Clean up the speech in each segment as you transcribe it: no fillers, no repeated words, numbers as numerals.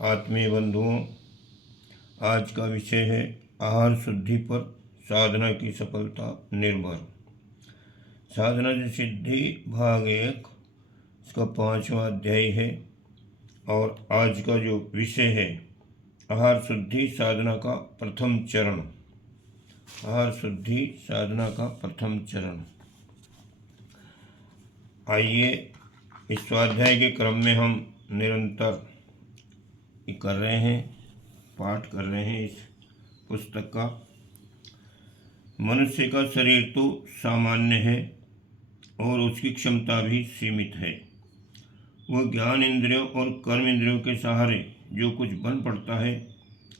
आत्मीय बंधुओं, आज का विषय है आहार शुद्धि पर साधना की सफलता निर्भर। साधना की सिद्धि भाग 1, इसका 5वां अध्याय है। और आज का जो विषय है आहार शुद्धि साधना का प्रथम चरण। आहार शुद्धि साधना का प्रथम चरण। आइए इस स्वाध्याय के क्रम में हम निरंतर कर रहे हैं, पाठ कर रहे हैं इस पुस्तक का। मनुष्य का शरीर तो सामान्य है और उसकी क्षमता भी सीमित है। वह ज्ञान इंद्रियों और कर्म इंद्रियों के सहारे जो कुछ बन पड़ता है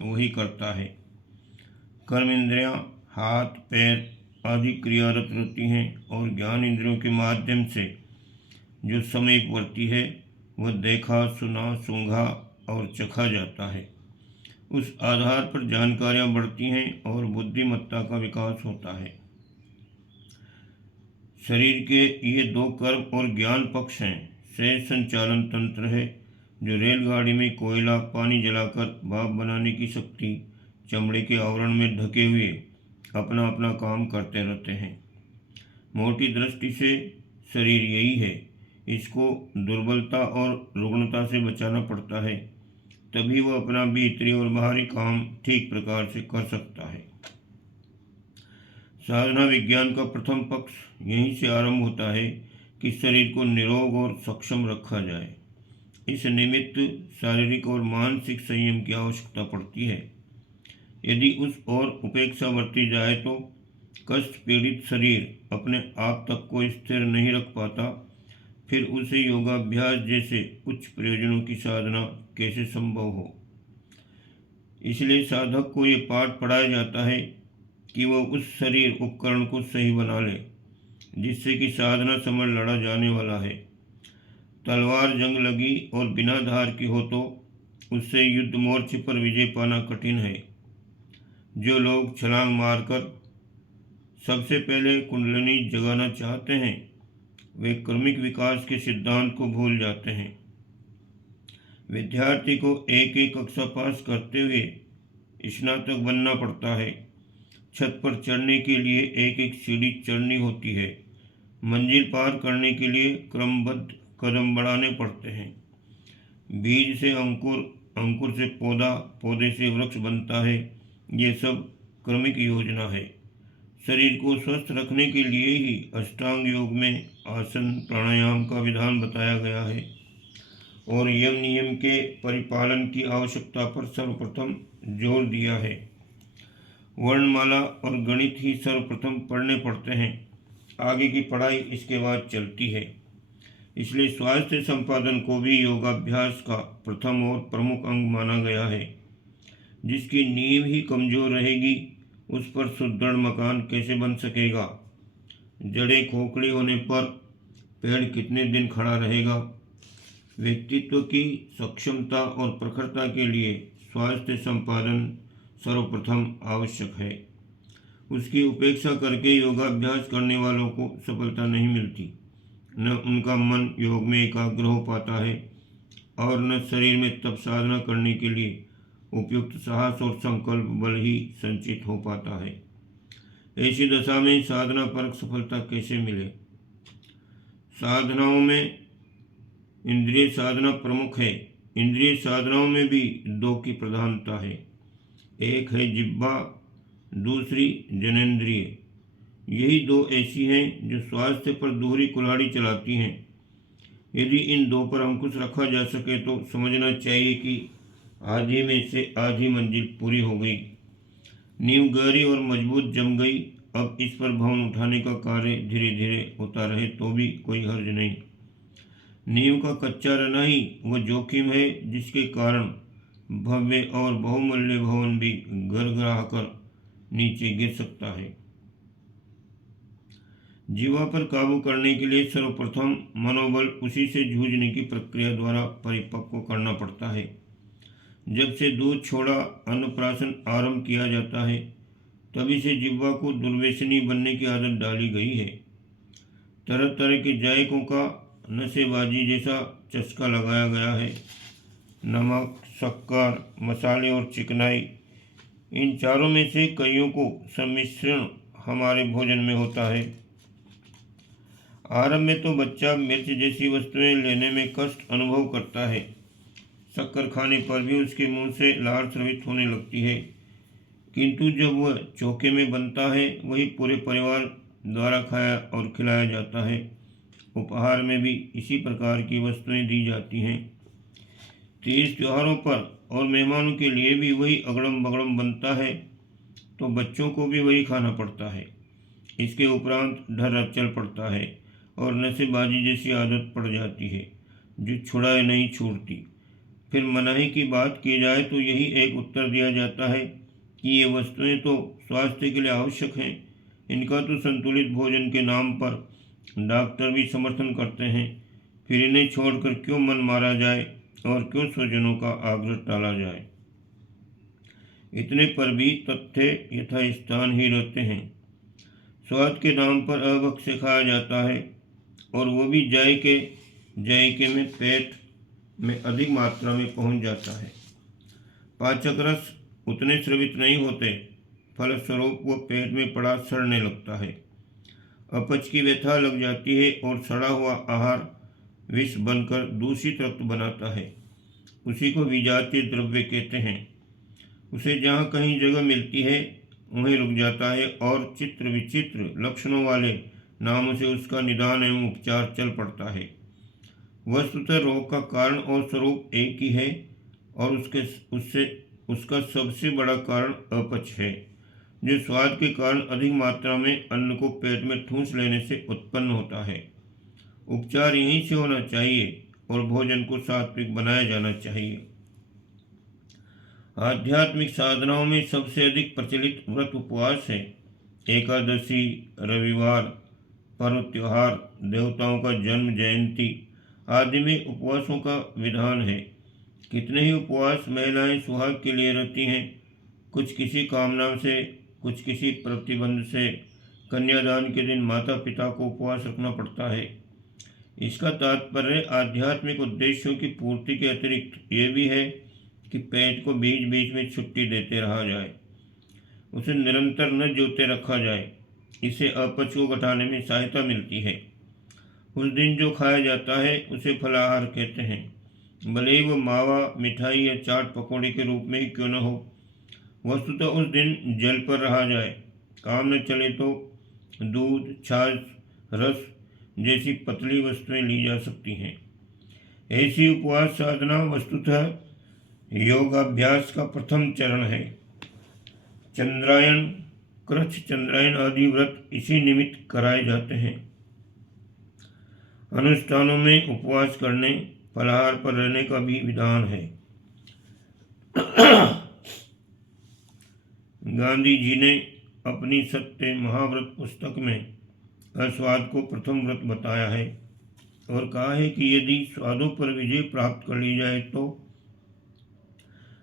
वही करता है। कर्म इंद्रियां हाथ पैर आदि क्रियारत रहती हैं और ज्ञान इंद्रियों के माध्यम से जो समय वर्ती है वह देखा सुना सूंघा और चखा जाता है। उस आधार पर जानकारियां बढ़ती हैं और बुद्धिमत्ता का विकास होता है। शरीर के ये दो कर्म और ज्ञान पक्ष हैं। सहज संचालन तंत्र है जो रेलगाड़ी में कोयला पानी जलाकर भाप बनाने की शक्ति चमड़े के आवरण में ढके हुए अपना अपना काम करते रहते हैं। मोटी दृष्टि से शरीर यही है। इसको दुर्बलता और रुग्णता से बचाना पड़ता है, तभी वह अपना भीतरी और बाहरी काम ठीक प्रकार से कर सकता है। साधना विज्ञान का प्रथम पक्ष यहीं से आरंभ होता है कि शरीर को निरोग और सक्षम रखा जाए। इस निमित्त शारीरिक और मानसिक संयम की आवश्यकता पड़ती है। यदि उस ओर उपेक्षा बरती जाए तो कष्ट पीड़ित शरीर अपने आप तक को स्थिर नहीं रख पाता। फिर उसे योगाभ्यास जैसे उच्च प्रयोजनों की साधना कैसे संभव हो। इसलिए साधक को ये पाठ पढ़ाया जाता है कि वह उस शरीर उपकरण को सही बना ले जिससे कि साधना समय लड़ा जाने वाला है। तलवार जंग लगी और बिना धार की हो तो उससे युद्ध मोर्चे पर विजय पाना कठिन है। जो लोग छलांग मारकर सबसे पहले कुंडलिनी जगाना चाहते हैं वे क्रमिक विकास के सिद्धांत को भूल जाते हैं। विद्यार्थी को एक एक कक्षा पास करते हुए स्नातक बनना पड़ता है। छत पर चढ़ने के लिए एक एक सीढ़ी चढ़नी होती है। मंजिल पार करने के लिए क्रमबद्ध कदम बढ़ाने पड़ते हैं। बीज से अंकुर, अंकुर से पौधा, पौधे से वृक्ष बनता है। ये सब क्रमिक योजना है। शरीर को स्वस्थ रखने के लिए ही अष्टांग योग में आसन प्राणायाम का विधान बताया गया है और यम नियम के परिपालन की आवश्यकता पर सर्वप्रथम जोर दिया है। वर्णमाला और गणित ही सर्वप्रथम पढ़ने पड़ते हैं, आगे की पढ़ाई इसके बाद चलती है। इसलिए स्वास्थ्य संपादन को भी योगाभ्यास का प्रथम और प्रमुख अंग माना गया है। जिसकी नींव ही कमजोर रहेगी उस पर सुदृढ़ मकान कैसे बन सकेगा। जड़ें खोखली होने पर पेड़ कितने दिन खड़ा रहेगा। व्यक्तित्व की सक्षमता और प्रखरता के लिए स्वास्थ्य संपादन सर्वप्रथम आवश्यक है। उसकी उपेक्षा करके योगाभ्यास करने वालों को सफलता नहीं मिलती। न उनका मन योग में एकाग्र हो पाता है और न शरीर में तप साधना करने के लिए उपयुक्त साहस और संकल्प बल ही संचित हो पाता है। ऐसी दशा में साधना परक सफलता कैसे मिले। साधनाओं में इंद्रिय साधना प्रमुख है। इंद्रिय साधनाओं में भी दो की प्रधानता है। एक है जिह्वा, दूसरी जनेंद्रिय। यही दो ऐसी हैं जो स्वास्थ्य पर दोहरी कुल्हाड़ी चलाती हैं। यदि इन दो पर अंकुश रखा जा सके तो समझना चाहिए कि आधी में से आधी मंजिल पूरी हो गई। नींव गहरी और मजबूत जम गई। अब इस पर भवन उठाने का कार्य धीरे धीरे होता रहे तो भी कोई हर्ज नहीं। नींव का कच्चा रहना ही वह जोखिम है जिसके कारण भव्य और बहुमूल्य भवन भी गड़गड़ा कर नीचे गिर सकता है। जीवा पर काबू करने के लिए सर्वप्रथम मनोबल उसी से जूझने की प्रक्रिया द्वारा परिपक्व करना पड़ता है। जब से दूध छोड़ा अन्नप्राशन आरंभ किया जाता है तभी से जिह्वा को दुर्व्यसनी बनने की आदत डाली गई है। तरह तरह के जायकों का नशेबाजी जैसा चस्का लगाया गया है। नमक, शक्कर, मसाले और चिकनाई, इन चारों में से कईयों को सम्मिश्रण हमारे भोजन में होता है। आरंभ में तो बच्चा मिर्च जैसी वस्तुएं लेने में कष्ट अनुभव करता है। शक्कर खाने पर भी उसके मुंह से लार स्रावित होने लगती है, किंतु जब वह चौके में बनता है वही पूरे परिवार द्वारा खाया और खिलाया जाता है। उपहार में भी इसी प्रकार की वस्तुएं दी जाती हैं। तीज त्योहारों पर और मेहमानों के लिए भी वही अगड़म बगड़म बनता है, तो बच्चों को भी वही खाना पड़ता है। इसके उपरांत ढर्रा चल पड़ता है और नशेबाजी जैसी आदत पड़ जाती है जो छुड़ाए नहीं छूटती। फिर मनाही की बात की जाए तो यही एक उत्तर दिया जाता है कि ये वस्तुएं तो स्वास्थ्य के लिए आवश्यक हैं, इनका तो संतुलित भोजन के नाम पर डॉक्टर भी समर्थन करते हैं, फिर इन्हें छोड़कर क्यों मन मारा जाए और क्यों स्वजनों का आग्रह टाला जाए। इतने पर भी तथ्य यथास्थान ही रहते हैं। स्वाद के नाम पर अभक्ष से खाया जाता है, और वो भी जायके में पेट में अधिक मात्रा में पहुंच जाता है। पाचक रस उतने स्रावित नहीं होते, फलस्वरूप वो पेट में पड़ा सड़ने लगता है। अपच की व्यथा लग जाती है और सड़ा हुआ आहार विष बनकर दूषित रक्त बनाता है। उसी को विजातीय द्रव्य कहते हैं। उसे जहाँ कहीं जगह मिलती है वहीं रुक जाता है और चित्र विचित्र लक्षणों वाले नामों से उसका निदान एवं उपचार चल पड़ता है। वस्तुतः रोग का कारण और स्वरूप एक ही है, और उसका सबसे बड़ा कारण अपच है, जो स्वाद के कारण अधिक मात्रा में अन्न को पेट में ठूंस लेने से उत्पन्न होता है। उपचार यहीं से होना चाहिए और भोजन को सात्विक बनाया जाना चाहिए। आध्यात्मिक साधनाओं में सबसे अधिक प्रचलित व्रत उपवास है। एकादशी, रविवार, पर्व त्योहार, देवताओं का जन्म, जयंती आदि में उपवासों का विधान है। कितने ही उपवास महिलाएं सुहाग के लिए रहती हैं, कुछ किसी कामना से, कुछ किसी प्रतिबंध से। कन्यादान के दिन माता पिता को उपवास रखना पड़ता है। इसका तात्पर्य आध्यात्मिक उद्देश्यों की पूर्ति के अतिरिक्त ये भी है कि पेट को बीच बीच में छुट्टी देते रहा जाए, उसे निरंतर न जोते रखा जाए। इससे अपच को घटाने में सहायता मिलती है। उस दिन जो खाया जाता है उसे फलाहार कहते हैं, भले ही वो मावा, मिठाई या चाट पकौड़े के रूप में ही क्यों न हो। वस्तुतः उस दिन जल पर रहा जाए। काम न चले तो दूध, छाछ, रस जैसी पतली वस्तुएं ली जा सकती हैं। ऐसी उपवास साधना वस्तुतः योगाभ्यास का प्रथम चरण है। चंद्रायन, कृच्छ चंद्रायन आदि व्रत इसी निमित्त कराए जाते हैं। अनुष्ठानों में उपवास करने, फलाहार पर रहने का भी विधान है। गांधी जी ने अपनी सत्य महाव्रत पुस्तक में अस्वाद को प्रथम व्रत बताया है और कहा है कि यदि स्वादों पर विजय प्राप्त कर ली जाए तो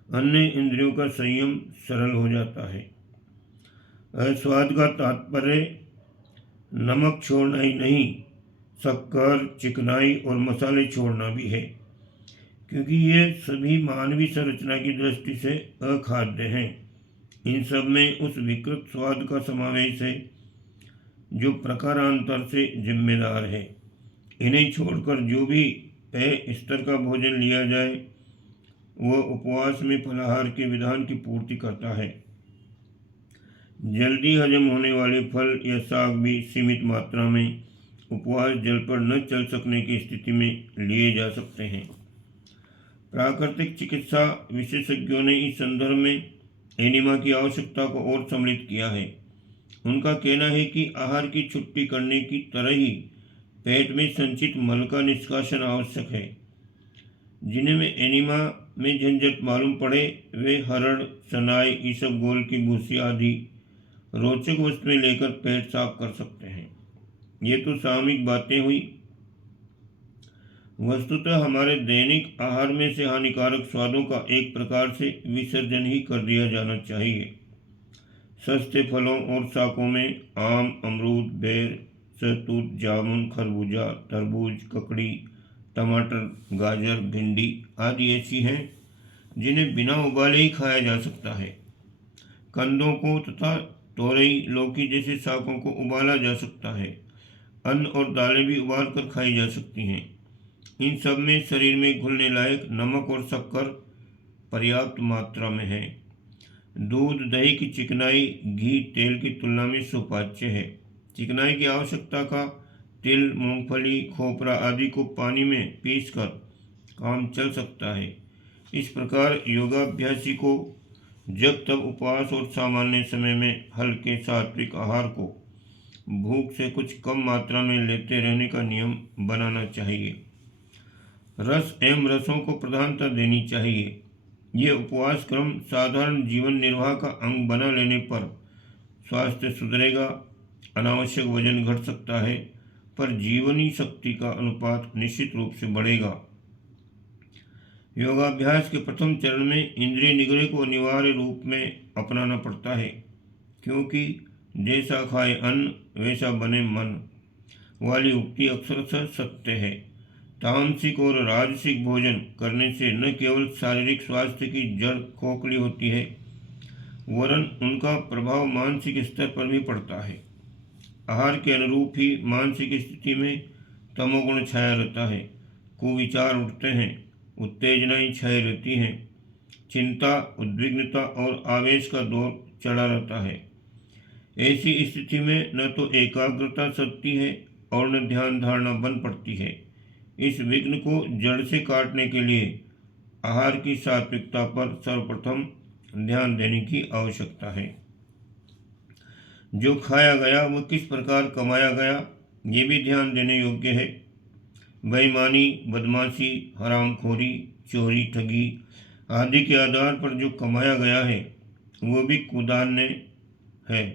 अन्य इंद्रियों का संयम सरल हो जाता है। अस्वाद का तात्पर्य नमक छोड़ना ही नहीं, शक्कर, चिकनाई और मसाले छोड़ना भी है, क्योंकि ये सभी मानवीय संरचना की दृष्टि से अखाद्य हैं। इन सब में उस विकृत स्वाद का समावेश है जो प्रकारांतर से जिम्मेदार है। इन्हें छोड़कर जो भी पेय स्तर का भोजन लिया जाए वह उपवास में फलाहार के विधान की पूर्ति करता है। जल्दी हजम होने वाले फल या साग भी सीमित मात्रा में उपवास जल पर न चल सकने की स्थिति में लिए जा सकते हैं। प्राकृतिक चिकित्सा विशेषज्ञों ने इस संदर्भ में एनिमा की आवश्यकता को और सम्मिलित किया है। उनका कहना है कि आहार की छुट्टी करने की तरह ही पेट में संचित मल का निष्कासन आवश्यक है। जिन्हें में एनिमा में झंझट मालूम पड़े वे हरड़, सनाई, इसबगोल की भूसी आदि रोचक वस्तुएं लेकर पेट साफ कर सकते हैं। ये तो सामयिक बातें हुई। वस्तुतः हमारे दैनिक आहार में से हानिकारक स्वादों का एक प्रकार से विसर्जन ही कर दिया जाना चाहिए। सस्ते फलों और शाकों में आम, अमरूद, बेर, शहतूत, जामुन, खरबूजा, तरबूज, ककड़ी, टमाटर, गाजर, भिंडी आदि ऐसी हैं जिन्हें बिना उबाले ही खाया जा सकता है। कंदों को तथा तोरई, लौकी जैसे शाकों को उबाला जा सकता है। अन्न और दालें भी उबाल कर खाई जा सकती हैं। इन सब में शरीर में घुलने लायक नमक और शक्कर पर्याप्त मात्रा में है। दूध, दही की चिकनाई घी, तेल की तुलना में सुपाच्य है। चिकनाई की आवश्यकता का तिल, मूंगफली, खोपरा आदि को पानी में पीसकर काम चल सकता है। इस प्रकार योगाभ्यासी को जब तब उपवास और सामान्य समय में हल्के सात्विक आहार को भूख से कुछ कम मात्रा में लेते रहने का नियम बनाना चाहिए। रस एवं रसों को प्रधानता देनी चाहिए। ये उपवास क्रम साधारण जीवन निर्वाह का अंग बना लेने पर स्वास्थ्य सुधरेगा, अनावश्यक वजन घट सकता है, पर जीवनी शक्ति का अनुपात निश्चित रूप से बढ़ेगा। योगाभ्यास के प्रथम चरण में इंद्रिय निग्रह को अनिवार्य रूप में अपनाना पड़ता है, क्योंकि जैसा खाए अन्न वैसा बने मन वाली उक्ति अक्षरशः सत्य है। तामसिक और राजसिक भोजन करने से न केवल शारीरिक स्वास्थ्य की जड़ खोखली होती है, वरन उनका प्रभाव मानसिक स्तर पर भी पड़ता है। आहार के अनुरूप ही मानसिक स्थिति में तमोगुण छाया रहता है, कुविचार उठते हैं, उत्तेजनाएं छाई रहती हैं, चिंता, उद्विग्नता और आवेश का दौर चढ़ा रहता है। ऐसी स्थिति में न तो एकाग्रता सकती है और न ध्यान धारणा बन पड़ती है। इस विघ्न को जड़ से काटने के लिए आहार की सात्विकता पर सर्वप्रथम ध्यान देने की आवश्यकता है। जो खाया गया वह किस प्रकार कमाया गया, ये भी ध्यान देने योग्य है। बेईमानी, बदमाशी, हरामखोरी, चोरी, ठगी आदि के आधार पर जो कमाया गया है वो भी कुदान्य है।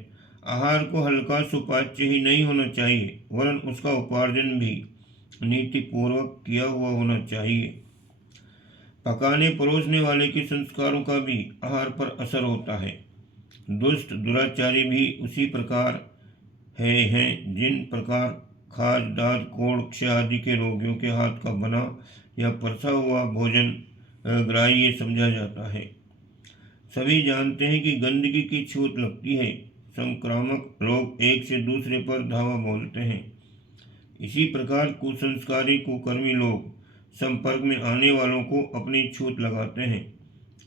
आहार को हल्का सुपाच्य ही नहीं होना चाहिए, वरन उसका उपार्जन भी नीतिपूर्वक किया हुआ होना चाहिए। पकाने परोसने वाले के संस्कारों का भी आहार पर असर होता है। दुष्ट दुराचारी भी उसी प्रकार हैं जिन प्रकार खाज, दाद, कोढ़, क्षय आदि के रोगियों के हाथ का बना या परसा हुआ भोजन ग्राह्य समझा जाता है। सभी जानते हैं कि गंदगी की छूत लगती है, संक्रामक रोग एक से दूसरे पर धावा बोलते हैं। इसी प्रकार कुसंस्कारी कुकर्मी लोग संपर्क में आने वालों को अपनी छूत लगाते हैं।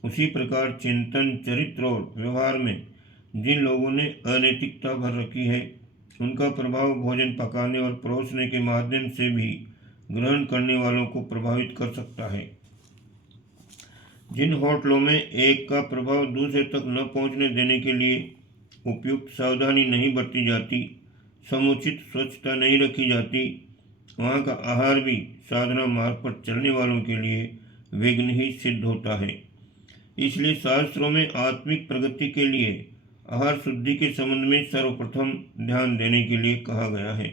उसी प्रकार चिंतन, चरित्र और व्यवहार में जिन लोगों ने अनैतिकता भर रखी है, उनका प्रभाव भोजन पकाने और परोसने के माध्यम से भी ग्रहण करने वालों को प्रभावित कर सकता है। जिन होटलों में एक का प्रभाव दूसरे तक न पहुंचने देने के लिए उपयुक्त सावधानी नहीं बरती जाती, समुचित स्वच्छता नहीं रखी जाती, वहाँ का आहार भी साधना मार्ग पर चलने वालों के लिए विघ्न ही सिद्ध होता है। इसलिए शास्त्रों में आत्मिक प्रगति के लिए आहार शुद्धि के संबंध में सर्वप्रथम ध्यान देने के लिए कहा गया है।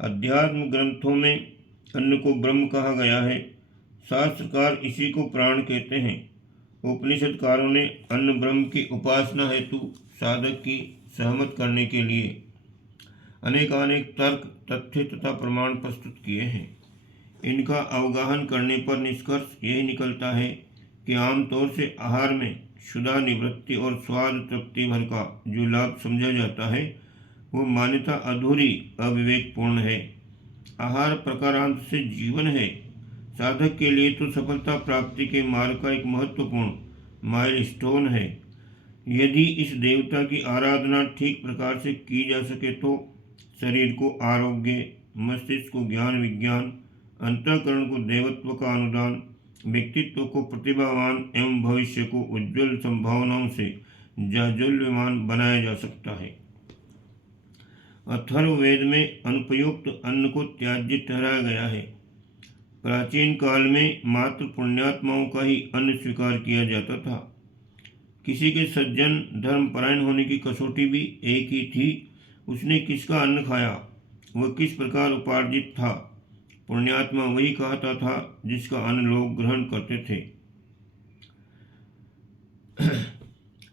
अध्यात्म ग्रंथों में अन्न को ब्रह्म कहा गया है। शास्त्रकार इसी को प्राण कहते हैं। उपनिषदकारों ने अन्न ब्रह्म की उपासना हेतु साधक की सहमत करने के लिए अनेकानेक तर्क, तथ्य तथा प्रमाण प्रस्तुत किए हैं। इनका अवगाहन करने पर निष्कर्ष यही निकलता है कि आमतौर से आहार में क्षुधा निवृत्ति और स्वाद तृप्ति भर का जो लाभ समझा जाता है वो मान्यता अधूरी, अविवेकपूर्ण है। आहार प्रकारांत से जीवन है। साधक के लिए तो सफलता प्राप्ति के मार्ग का एक महत्वपूर्ण माइलस्टोन है। यदि इस देवता की आराधना ठीक प्रकार से की जा सके तो शरीर को आरोग्य, मस्तिष्क को ज्ञान विज्ञान, अंतःकरण को देवत्व का अनुदान, व्यक्तित्व को प्रतिभावान एवं भविष्य को उज्ज्वल संभावनाओं से जाज्वल्यमान बनाया जा सकता है। अथर्ववेद में अनुपयुक्त अन्न को त्याज्य ठहराया गया है। प्राचीन काल में मात्र पुण्यात्माओं का ही अन्न स्वीकार किया जाता था। किसी के सज्जन धर्मपरायण होने की कसौटी भी एक ही थी, उसने किसका अन्न खाया, वह किस प्रकार उपार्जित था। पुण्यात्मा वही कहता था जिसका अन्न लोग ग्रहण करते थे।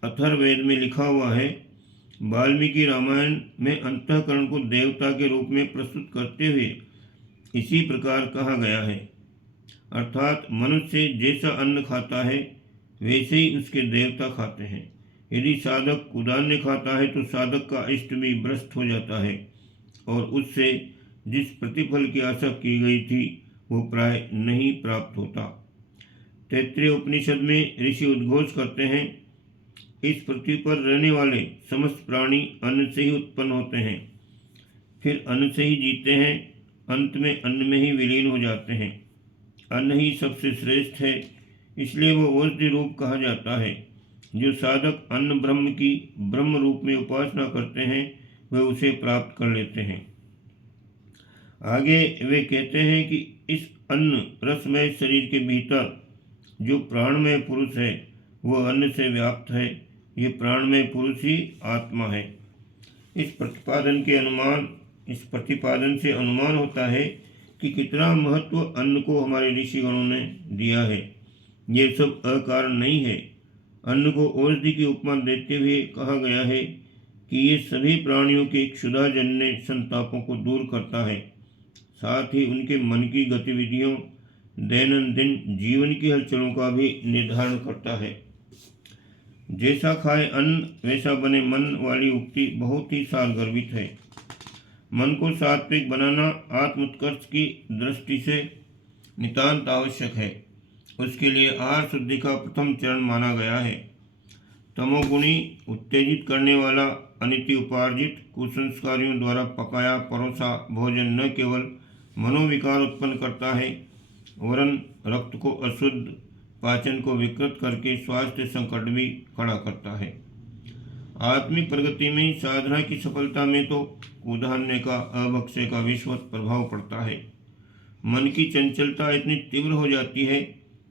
अथर्ववेद में लिखा हुआ है, वाल्मीकि रामायण में अंतःकरण को देवता के रूप में प्रस्तुत करते हुए इसी प्रकार कहा गया है। अर्थात मनुष्य जैसा अन्न खाता है वैसे ही उसके देवता खाते हैं। यदि साधक कुदान्य खाता है तो साधक का इष्ट भी भ्रष्ट हो जाता है और उससे जिस प्रतिफल की आशा की गई थी वो प्राय नहीं प्राप्त होता। तैत्तिरीय उपनिषद में ऋषि उद्घोष करते हैं, इस पृथ्वी पर रहने वाले समस्त प्राणी अन्न से ही उत्पन्न होते हैं, फिर अन्न से ही जीते हैं, अंत में अन्न में ही विलीन हो जाते हैं। अन्न ही सबसे श्रेष्ठ है, इसलिए वो औषधि रूप कहा जाता है। जो साधक अन्न ब्रह्म की ब्रह्म रूप में उपासना करते हैं वे उसे प्राप्त कर लेते हैं। आगे वे कहते हैं कि इस अन्न रसमय शरीर के भीतर जो प्राणमय पुरुष है वह अन्न से व्याप्त है। ये प्राणमय पुरुष ही आत्मा है। इस प्रतिपादन से अनुमान होता है कि कितना महत्व अन्न को हमारे ऋषिगणों ने दिया है। ये सब अकारण नहीं है। अन्न को औषधि की उपमा देते हुए कहा गया है कि ये सभी प्राणियों के क्षुधाजन्य संतापों को दूर करता है, साथ ही उनके मन की गतिविधियों, दैनंदिन जीवन की हलचलों का भी निर्धारण करता है। जैसा खाए अन्न वैसा बने मन वाली उक्ति बहुत ही सारगर्भित है। मन को सात्विक बनाना आत्मोत्कर्ष की दृष्टि से नितांत आवश्यक है। उसके लिए आहार शुद्धि का प्रथम चरण माना गया है। तमोगुणी उत्तेजित करने वाला अनिति उपार्जित कुसंस्कारियों द्वारा पकाया परोसा भोजन न केवल मनोविकार उत्पन्न करता है वरन रक्त को अशुद्ध, पाचन को विकृत करके स्वास्थ्य संकट भी खड़ा करता है। आत्मिक प्रगति में साधना की सफलता में तो कुधान्य का अभक्ष्य का विश्वत प्रभाव पड़ता है। मन की चंचलता इतनी तीव्र हो जाती है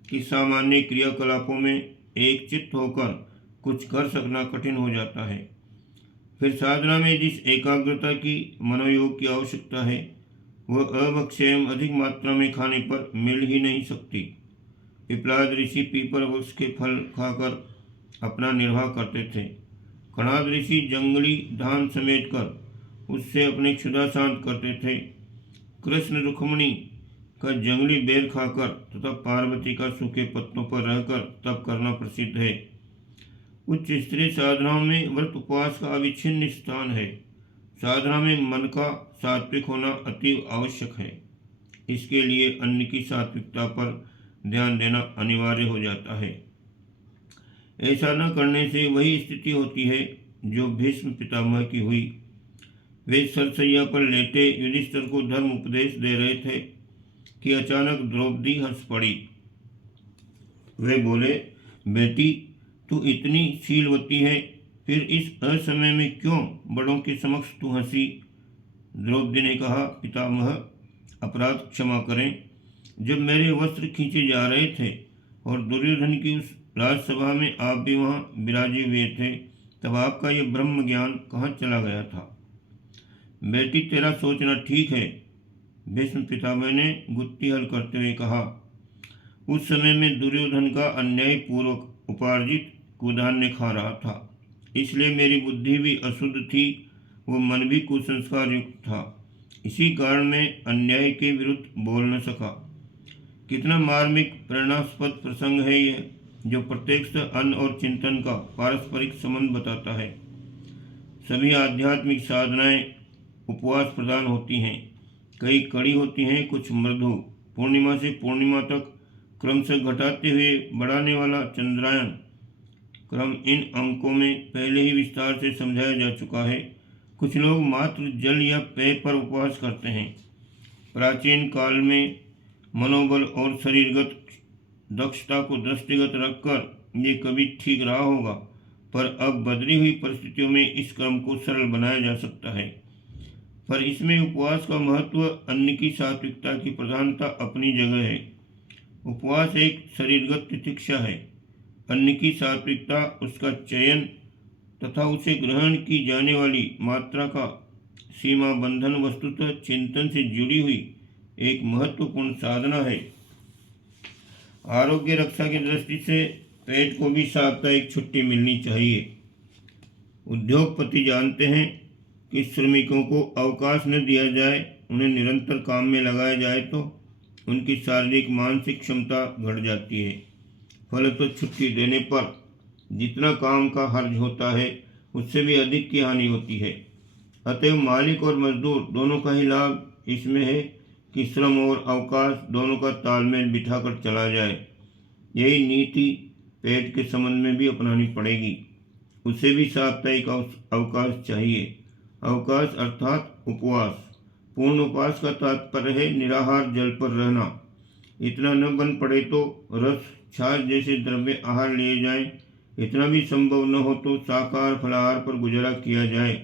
कि सामान्य क्रियाकलापों में एक चित्त होकर कुछ कर सकना कठिन हो जाता है। फिर साधना में जिस एकाग्रता की मनोयोग की आवश्यकता है वह अभक्ष्य अधिक मात्रा में खाने पर मिल ही नहीं सकती। पिपलाद ऋषि पीपल वृक्ष के फल खाकर अपना निर्वाह करते थे। कणाद ऋषि जंगली धान समेट कर उससे अपनी क्षुधा शांत करते थे। कृष्ण रुक्मिणी का जंगली बेर खाकर तथा पार्वती का सूखे पत्तों पर रहकर तप करना प्रसिद्ध है। उच्च स्तरीय साधनाओं में व्रत उपवास का अविच्छिन्न स्थान है। साधना में मन का सात्विक होना अति आवश्यक है। इसके लिए अन्न की सात्विकता पर ध्यान देना अनिवार्य हो जाता है। ऐसा न करने से वही स्थिति होती है जो भीष्म पितामह की हुई। वे सरसैया पर लेटे युधिष्ठिर को धर्म उपदेश दे रहे थे कि अचानक द्रौपदी हंस पड़ी। वे बोले, बेटी तू इतनी शीलवती है, फिर इस असमय में क्यों बड़ों के समक्ष तू हंसी? द्रौपदी ने कहा, पितामह अपराध क्षमा करें। जब मेरे वस्त्र खींचे जा रहे थे और दुर्योधन की उस राजसभा में आप भी वहाँ विराजे हुए थे, तब आपका यह ब्रह्म ज्ञान कहाँ चला गया था? बेटी तेरा सोचना ठीक है, भीष्म पितामह ने गुत्ती हल करते हुए कहा। उस समय में दुर्योधन का अन्यायपूर्वक उपार्जित कुधान्य खा रहा था, इसलिए मेरी बुद्धि भी अशुद्ध थी, वो मन भी कुसंस्कार युक्त था। इसी कारण मैं अन्याय के विरुद्ध बोल न सका। कितना मार्मिक प्रेरणास्पद प्रसंग है यह, जो प्रत्यक्ष अन्न और चिंतन का पारस्परिक संबंध बताता है। सभी आध्यात्मिक साधनाएं उपवास प्रदान होती हैं। कई कड़ी होती हैं, कुछ मृदु। पूर्णिमा से पूर्णिमा तक क्रम से घटाते हुए बढ़ाने वाला चंद्रायन क्रम इन अंकों में पहले ही विस्तार से समझाया जा चुका है। कुछ लोग मात्र जल या पेय पर उपवास करते हैं। प्राचीन काल में मनोबल और शरीरगत दक्षता को दृष्टिगत रखकर ये कभी ठीक रहा होगा, पर अब बदली हुई परिस्थितियों में इस क्रम को सरल बनाया जा सकता है। पर इसमें उपवास का महत्व, अन्न की सात्विकता की प्रधानता अपनी जगह है। उपवास एक शरीरगत तितिक्षा है। अन्न की सात्विकता उसका चयन तथा उसे ग्रहण की जाने वाली मात्रा का सीमा बंधन वस्तुतः चिंतन से जुड़ी हुई एक महत्वपूर्ण साधना है। आरोग्य रक्षा की दृष्टि से पेट को भी साप्ताहिक छुट्टी मिलनी चाहिए। उद्योगपति जानते हैं कि श्रमिकों को अवकाश न दिया जाए उन्हें निरंतर काम में लगाया जाए तो उनकी शारीरिक मानसिक क्षमता घट जाती है। फलतः छुट्टी देने पर जितना काम का हर्ज होता है उससे भी अधिक की हानि होती है। अतएव मालिक और मजदूर दोनों का ही लाभ इसमें है कि श्रम और अवकाश दोनों का तालमेल बिठाकर चला जाए। यही नीति पेट के संबंध में भी अपनानी पड़ेगी। उसे भी साप्ताहिक अवकाश चाहिए। अवकाश अर्थात उपवास। पूर्ण उपवास का तात्पर्य है निराहार जल पर रहना। इतना न बन पड़े तो रस, छाछ जैसे द्रव्य आहार लिए जाएं। इतना भी संभव न हो तो शाकाहार फलाहार पर गुजारा किया जाए,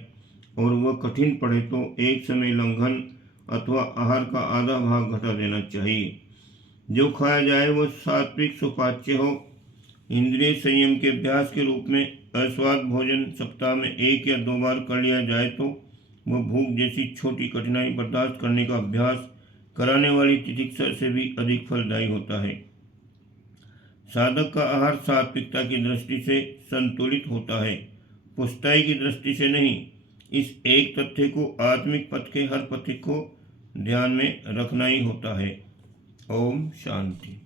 और वह कठिन पड़े तो एक समय लंघन अथवा आहार का आधा भाग घटा देना चाहिए। जो खाया जाए वह सात्विक सुपाच्य हो। इंद्रिय संयम के अभ्यास के रूप में अस्वाद भोजन सप्ताह में 1 या 2 बार कर लिया जाए तो वह भूख जैसी छोटी कठिनाई बर्दाश्त करने का अभ्यास कराने वाली तितिक्षा से भी अधिक फलदायी होता है। साधक का आहार सात्विकता की दृष्टि से संतुलित होता है, पुष्टाई की दृष्टि से नहीं। इस एक तथ्य को आत्मिक पथ के हर पथिक को ध्यान में रखना ही होता है। ओम शांति।